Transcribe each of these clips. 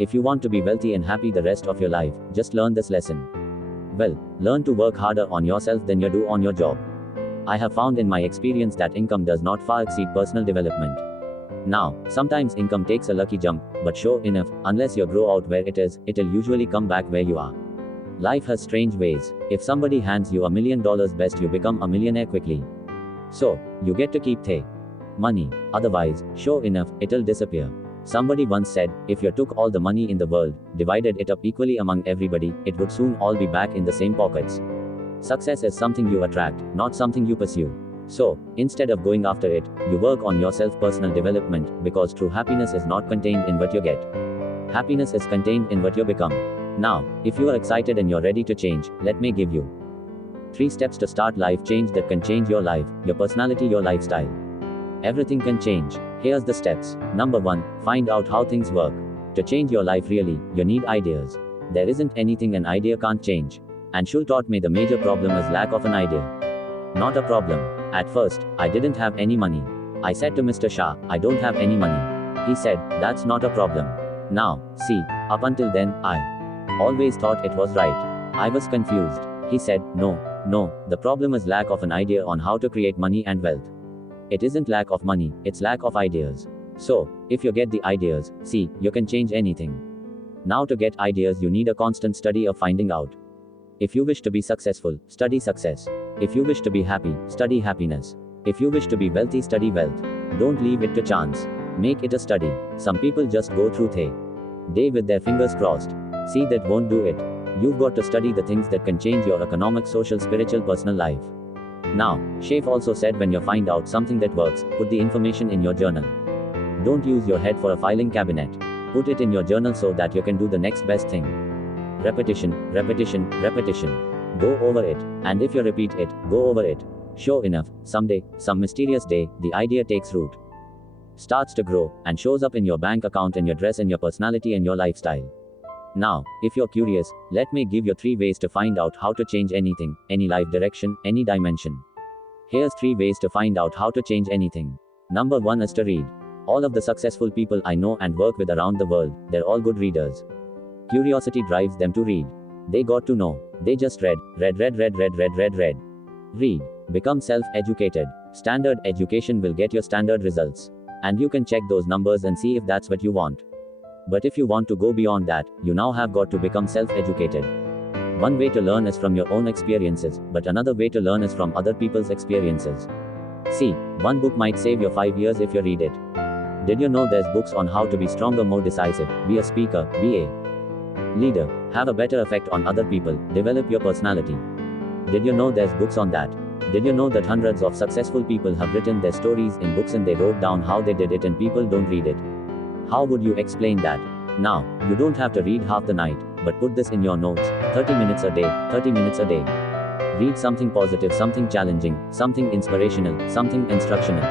If you want to be wealthy and happy the rest of your life, just learn this lesson. Well, learn to work harder on yourself than you do on your job. I have found in my experience that income does not far exceed personal development. Now, sometimes income takes a lucky jump, but sure enough, unless you grow out where it is, it'll usually come back where you are. Life has strange ways. If somebody hands you $1 million, best you become a millionaire quickly. So, you get to keep the money. Otherwise, sure enough, it'll disappear. Somebody once said, if you took all the money in the world, divided it up equally among everybody, it would soon all be back in the same pockets. Success is something you attract, not something you pursue. So, instead of going after it, you work on your self-personal development, because true happiness is not contained in what you get. Happiness is contained in what you become. Now, if you are excited and you're ready to change, let me give you 3 steps to start life change that can change your life, your personality, your lifestyle. Everything can change. Here's the steps. Number 1, find out how things work. To change your life really, you need ideas. There isn't anything an idea can't change. And Shul taught me the major problem is lack of an idea. Not a problem. At first, I didn't have any money. I said to Mr. Shah, I don't have any money. He said, that's not a problem. Now, see, up until then, I always thought it was right. I was confused. He said, no, the problem is lack of an idea on how to create money and wealth. It isn't lack of money, it's lack of ideas. So, if you get the ideas, see, you can change anything. Now to get ideas you need a constant study of finding out. If you wish to be successful, study success. If you wish to be happy, study happiness. If you wish to be wealthy, study wealth. Don't leave it to chance. Make it a study. Some people just go through the day with their fingers crossed. See, that won't do it. You've got to study the things that can change your economic, social, spiritual, personal life. Now, Shaif also said when you find out something that works, put the information in your journal. Don't use your head for a filing cabinet. Put it in your journal so that you can do the next best thing. Repetition, repetition, repetition. Go over it. And if you repeat it, go over it. Sure enough, someday, some mysterious day, the idea takes root. Starts to grow, and shows up in your bank account, in your dress, in your personality, and your lifestyle. Now, if you're curious, let me give you 3 ways to find out how to change anything, any life direction, any dimension. Here's 3 ways to find out how to change anything. Number 1 is to read. All of the successful people I know and work with around the world, they're all good readers. Curiosity drives them to read. They got to know. They just read. Read. Become self-educated. Standard education will get your standard results. And you can check those numbers and see if that's what you want. But if you want to go beyond that, you now have got to become self-educated. One way to learn is from your own experiences, but another way to learn is from other people's experiences. See, one book might save you 5 years if you read it. Did you know there's books on how to be stronger, more decisive, be a speaker, be a leader, have a better effect on other people, develop your personality? Did you know there's books on that? Did you know that hundreds of successful people have written their stories in books and they wrote down how they did it and people don't read it? How would you explain that? Now, you don't have to read half the night, but put this in your notes, 30 minutes a day, 30 minutes a day. Read something positive, something challenging, something inspirational, something instructional.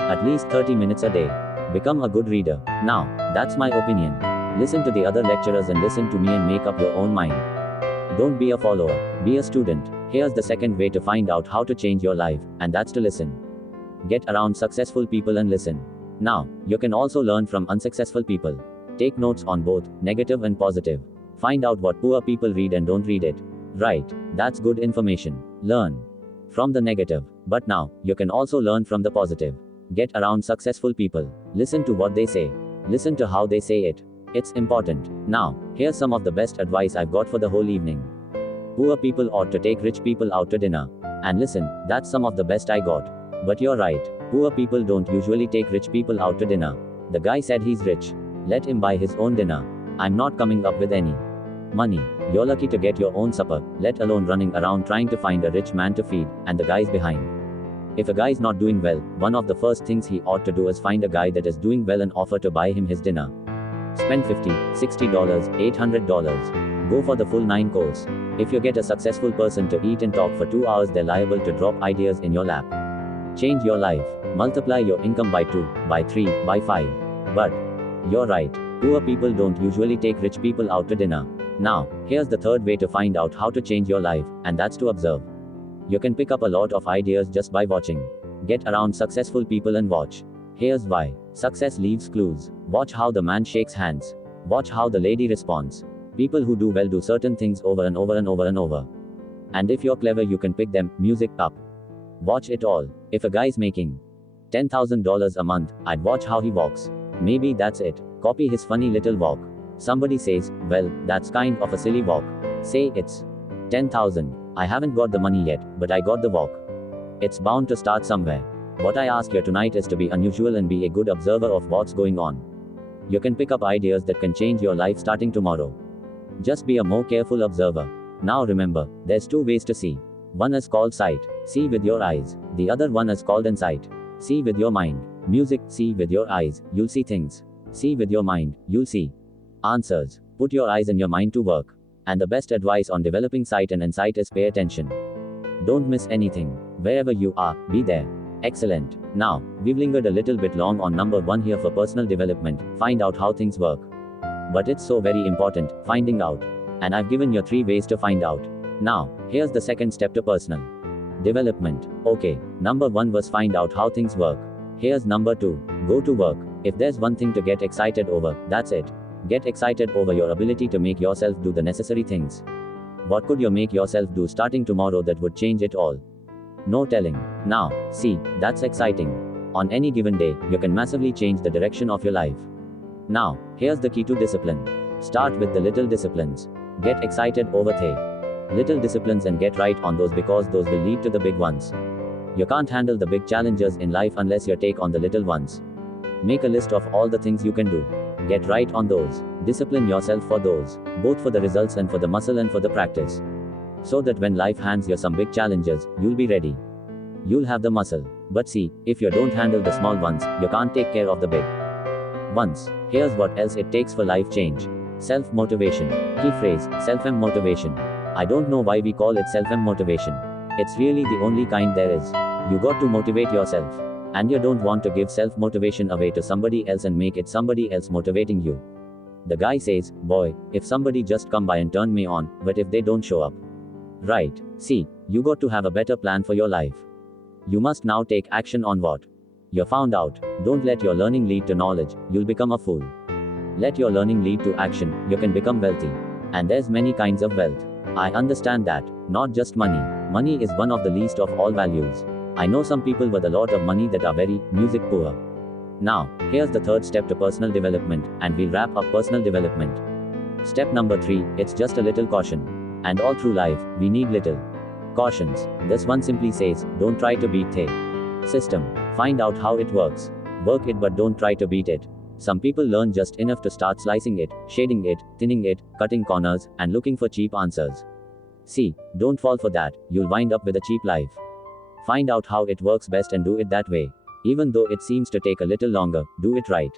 At least 30 minutes a day. Become a good reader. Now, that's my opinion. Listen to the other lecturers and listen to me and make up your own mind. Don't be a follower, be a student. Here's the second way to find out how to change your life, and that's to listen. Get around successful people and listen. Now, you can also learn from unsuccessful people. Take notes on both, negative and positive. Find out what poor people read and don't read it. Right, that's good information. Learn from the negative. But now, you can also learn from the positive. Get around successful people. Listen to what they say. Listen to how they say it. It's important. Now, here's some of the best advice I've got for the whole evening. Poor people ought to take rich people out to dinner. And listen, that's some of the best I got. But you're right. Poor people don't usually take rich people out to dinner. The guy said he's rich. Let him buy his own dinner. I'm not coming up with any money. You're lucky to get your own supper, let alone running around trying to find a rich man to feed, and the guy's behind. If a guy's not doing well, one of the first things he ought to do is find a guy that is doing well and offer to buy him his dinner. Spend $50, $60, $800. Go for the full 9 course. If you get a successful person to eat and talk for 2 hours, they're liable to drop ideas in your lap. Change your life. Multiply your income by 2, by 3, by 5. But you're right. Poor people don't usually take rich people out to dinner. Now, here's the third way to find out how to change your life, and that's to observe. You can pick up a lot of ideas just by watching. Get around successful people and watch. Here's why. Success leaves clues. Watch how the man shakes hands. Watch how the lady responds. People who do well do certain things over and over and over and over. And if you're clever, you can pick them. Music up. Watch it all. If a guy's making $10,000 a month, I'd watch how he walks. Maybe that's it. Copy his funny little walk. Somebody says, well, that's kind of a silly walk. Say it's 10,000. I haven't got the money yet, but I got the walk. It's bound to start somewhere. What I ask you tonight is to be unusual and be a good observer of what's going on. You can pick up ideas that can change your life starting tomorrow. Just be a more careful observer. Now remember, there's two ways to see. One is called sight. See with your eyes. The other one is called insight. See with your mind. Music. See with your eyes. You'll see things. See with your mind. You'll see answers. Put your eyes and your mind to work. And the best advice on developing sight and insight is pay attention. Don't miss anything. Wherever you are, be there. Excellent. Now, we've lingered a little bit long on number 1 here for personal development. Find out how things work. But it's so very important, finding out. And I've given you 3 ways to find out. Now, here's the second step to personal development. Okay, number 1 was find out how things work. Here's number 2. Go to work. If there's one thing to get excited over, that's it. Get excited over your ability to make yourself do the necessary things. What could you make yourself do starting tomorrow that would change it all? No telling. Now, see, that's exciting. On any given day, you can massively change the direction of your life. Now, here's the key to discipline. Start with the little disciplines. Get excited over the little disciplines and get right on those because those will lead to the big ones. You can't handle the big challenges in life unless you take on the little ones. Make a list of all the things you can do. Get right on those. Discipline yourself for those, both for the results and for the muscle and for the practice. So that when life hands you some big challenges, you'll be ready. You'll have the muscle. But see, if you don't handle the small ones, you can't take care of the big ones. Here's what else it takes for life change. Self-motivation. Key phrase, self-motivation. I don't know why we call it self-motivation. It's really the only kind there is. You got to motivate yourself. And you don't want to give self-motivation away to somebody else and make it somebody else motivating you. The guy says, boy, if somebody just come by and turn me on, but if they don't show up. Right. See, you got to have a better plan for your life. You must now take action on what you found out. Don't let your learning lead to knowledge, you'll become a fool. Let your learning lead to action, you can become wealthy. And there's many kinds of wealth. I understand that, not just money. Money is one of the least of all values. I know some people with a lot of money that are very music poor. Now, here's the third step to personal development, and we'll wrap up personal development. Step number 3, it's just a little caution. And all through life, we need little cautions. This one simply says, don't try to beat the system. Find out how it works. Work it but don't try to beat it. Some people learn just enough to start slicing it, shading it, thinning it, cutting corners, and looking for cheap answers. See, don't fall for that, you'll wind up with a cheap life. Find out how it works best and do it that way. Even though it seems to take a little longer, do it right.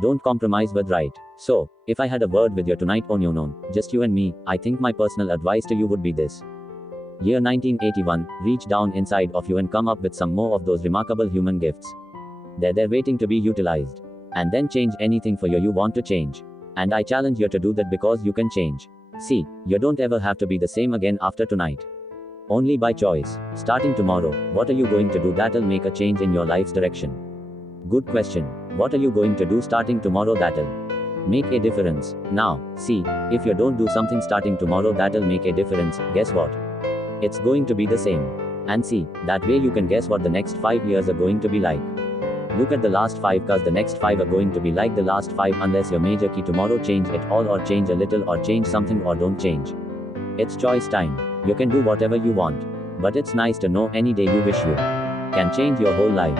Don't compromise with right. So, if I had a word with you tonight on your own, just you and me, I think my personal advice to you would be this. Year 1981, reach down inside of you and come up with some more of those remarkable human gifts. They're there waiting to be utilized. And then change anything for you want to change. And I challenge you to do that because you can change. See, you don't ever have to be the same again after tonight. Only by choice. Starting tomorrow, what are you going to do that'll make a change in your life's direction? Good question. What are you going to do starting tomorrow that'll make a difference? Now, see, if you don't do something starting tomorrow that'll make a difference, guess what? It's going to be the same. And see, that way you can guess what the next 5 years are going to be like. Look at the last 5 cause the next 5 are going to be like the last 5 unless your major key tomorrow change it all or change a little or change something or don't change. It's choice time. You can do whatever you want. But it's nice to know any day you wish you can change your whole life.